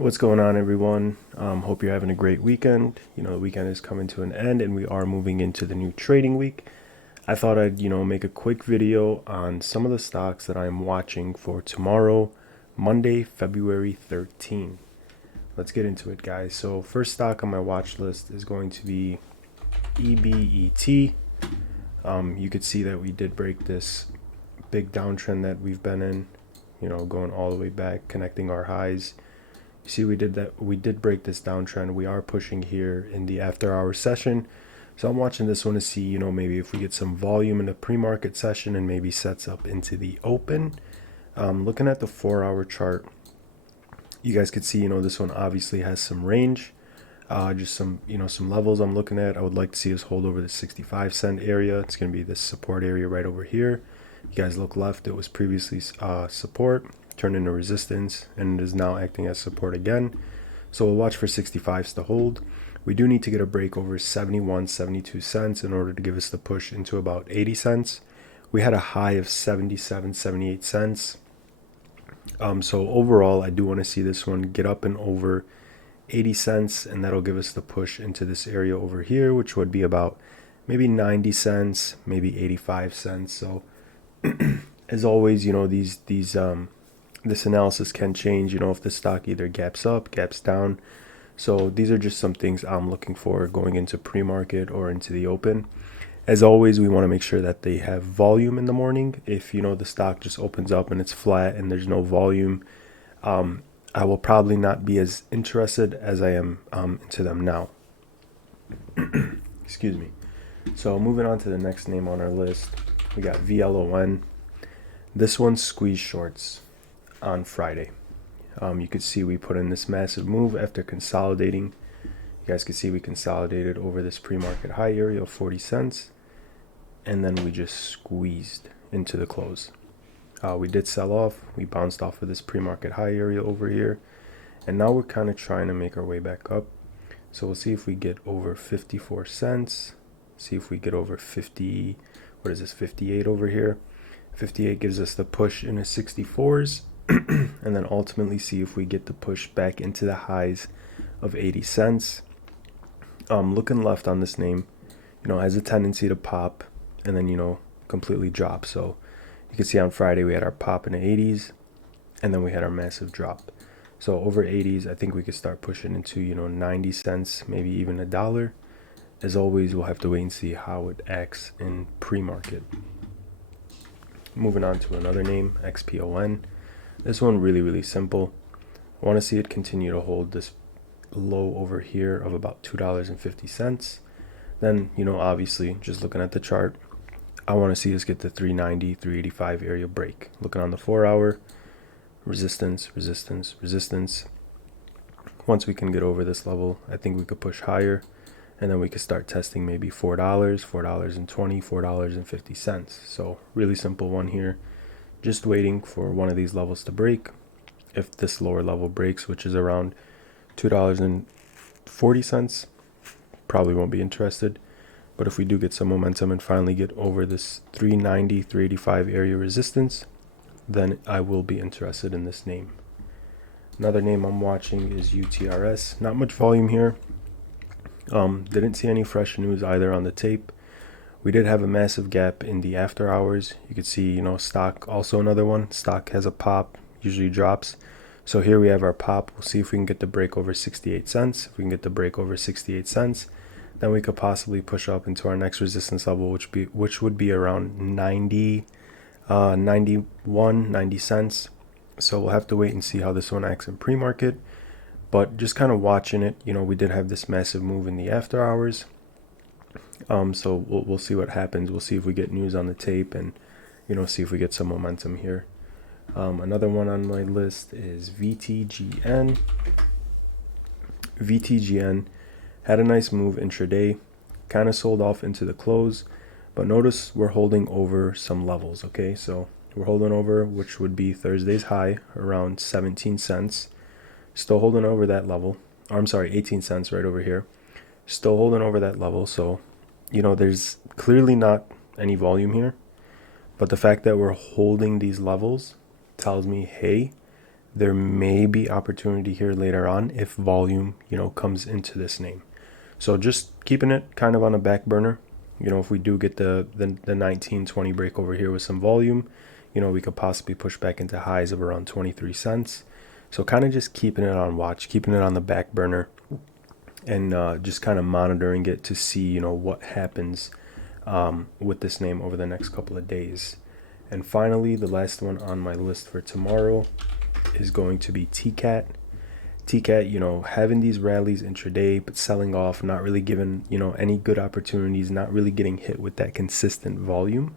What's going on, everyone? Hope you're having a great weekend. The weekend is coming to an end and we are moving into the new trading week. I thought I'd, make a quick video on some of the stocks that I'm watching for tomorrow, Monday, February 13th. Let's get into it, guys. So first stock on my watch list is going to be EBET. You could see that we did break this big downtrend that we've been in, going all the way back, connecting our highs. You see, we did break this downtrend. We are pushing here in the after hour session. So I'm watching this one to see, maybe if we get some volume in the pre-market session and maybe sets up into the open. Looking at the 4-hour chart, you guys could see, this one obviously has some range. Just some levels I'm looking at. I would like to see us hold over the 65-cent area. It's going to be this support area right over here. You guys look left, it was previously support, turned into resistance, and it is now acting as support again. So we'll watch for 65s to hold. We do need to get a break over 71-72 cents in order to give us the push into about 80 cents. We had a high of 77-78 cents. So overall, I do want to see this one get up and over 80 cents, and that'll give us the push into this area over here, which would be about maybe 90 cents, maybe 85 cents. So as always, this analysis can change, if the stock either gaps up, gaps down. So these are just some things I'm looking for going into pre-market or into the open. As always, we want to make sure that they have volume in the morning. If, the stock just opens up and it's flat and there's no volume, I will probably not be as interested as I am into them now. Excuse me. So moving on to the next name on our list, we got VLON. This one squeezed shorts on Friday. You could see we put in this massive move after consolidating. You guys can see we consolidated over this pre-market high area of 40 cents, and then we just squeezed into the close. We did sell off. We bounced off of this pre-market high area over here, and now we're kind of trying to make our way back up. So we'll see if we get over 54 cents. See if we get over 50. What is this? 58 over here. 58 gives us the push in the 64s. And then ultimately see if we get the push back into the highs of 80 cents. Looking left on this name, has a tendency to pop and then, completely drop. So you can see on Friday we had our pop in the 80s and then we had our massive drop. So over 80s, I think we could start pushing into, 90 cents, maybe even $1. As always, we'll have to wait and see how it acts in pre-market. Moving on to another name, XPON. This one really simple. I want to see it continue to hold this low over here of about $2.50. Then, obviously, just looking at the chart, I want to see us get the 390, 385 area break. Looking on the 4-hour, resistance. Once we can get over this level, I think we could push higher, and then we could start testing maybe $4, $4.20, $4.50. So really simple one here. Just waiting for one of these levels to break. If this lower level breaks, which is around $2.40, probably won't be interested. But if we do get some momentum and finally get over this 390, 385 area resistance, then I will be interested in this name. Another name I'm watching is UTRS. Not much volume here. Didn't see any fresh news either on the tape. We did have a massive gap in the after hours. You could see, stock, also another one. Stock has a pop, usually drops. So here we have our pop. We'll see if we can get the break over 68 cents. If we can get the break over 68 cents, then we could possibly push up into our next resistance level, which would be around 90 cents. So we'll have to wait and see how this one acts in pre-market. But just kind of watching it, we did have this massive move in the after hours. So we'll see what happens. We'll see if we get news on the tape and, see if we get some momentum here. Another one on my list is VTGN. VTGN had a nice move intraday, kind of sold off into the close, but notice we're holding over some levels, okay? So we're holding over, which would be Thursday's high, around 17 cents. Still holding over that level. Or, I'm sorry, 18 cents right over here. Still holding over that level, so there's clearly not any volume here, but the fact that we're holding these levels tells me, hey, There may be opportunity here later on if volume, comes into this name. So just keeping it kind of on a back burner. If we do get the 1920 break over here with some volume, we could possibly push back into highs of around 23 cents. So kind of just keeping it on watch, keeping it on the back burner, and just kind of monitoring it to see, what happens with this name over the next couple of days. And finally, the last one on my list for tomorrow is going to be TCAT. TCAT, having these rallies intraday, but selling off, not really given, any good opportunities, not really getting hit with that consistent volume.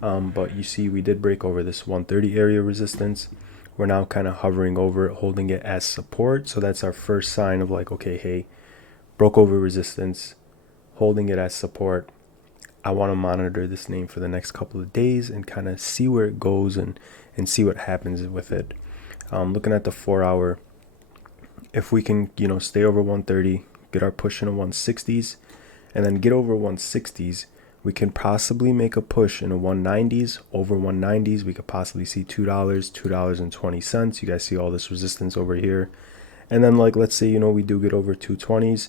But you see, we did break over this 130 area resistance. We're now kind of hovering over it, holding it as support. So that's our first sign of like, okay, hey, broke over resistance, holding it as support. I want to monitor this name for the next couple of days and kind of see where it goes and see what happens with it. Looking at the 4-hour, if we can, stay over 130, get our push in the 160s, and then get over 160s, we can possibly make a push in the 190s. Over 190s, we could possibly see $2, $2.20. You guys see all this resistance over here. And then, like, let's say, we do get over 220s.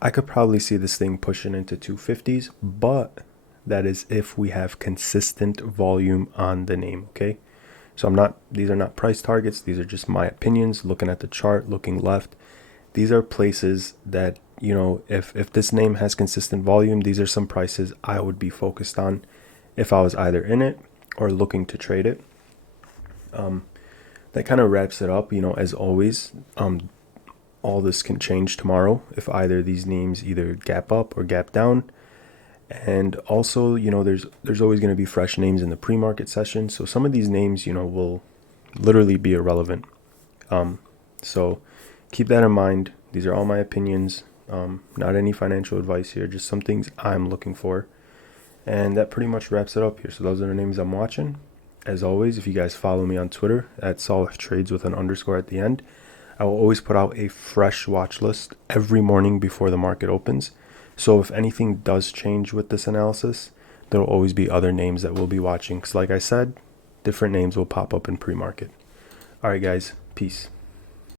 I could probably see this thing pushing into 250s, but that is if we have consistent volume on the name, okay? So these are not price targets. These are just my opinions, looking at the chart, looking left. These are places that, if this name has consistent volume, these are some prices I would be focused on if I was either in it or looking to trade it. That kind of wraps it up, as always. All this can change tomorrow if either these names either gap up or gap down. And also, there's always going to be fresh names in the pre-market session. So some of these names, will literally be irrelevant. So keep that in mind. These are all my opinions. Not any financial advice here, just some things I'm looking for. And that pretty much wraps it up here. So those are the names I'm watching. As always, if you guys follow me on Twitter at @SolidTrades with an underscore at the end, I will always put out a fresh watch list every morning before the market opens. So if anything does change with this analysis, there will always be other names that we'll be watching. Because like I said, different names will pop up in pre-market. All right, guys. Peace.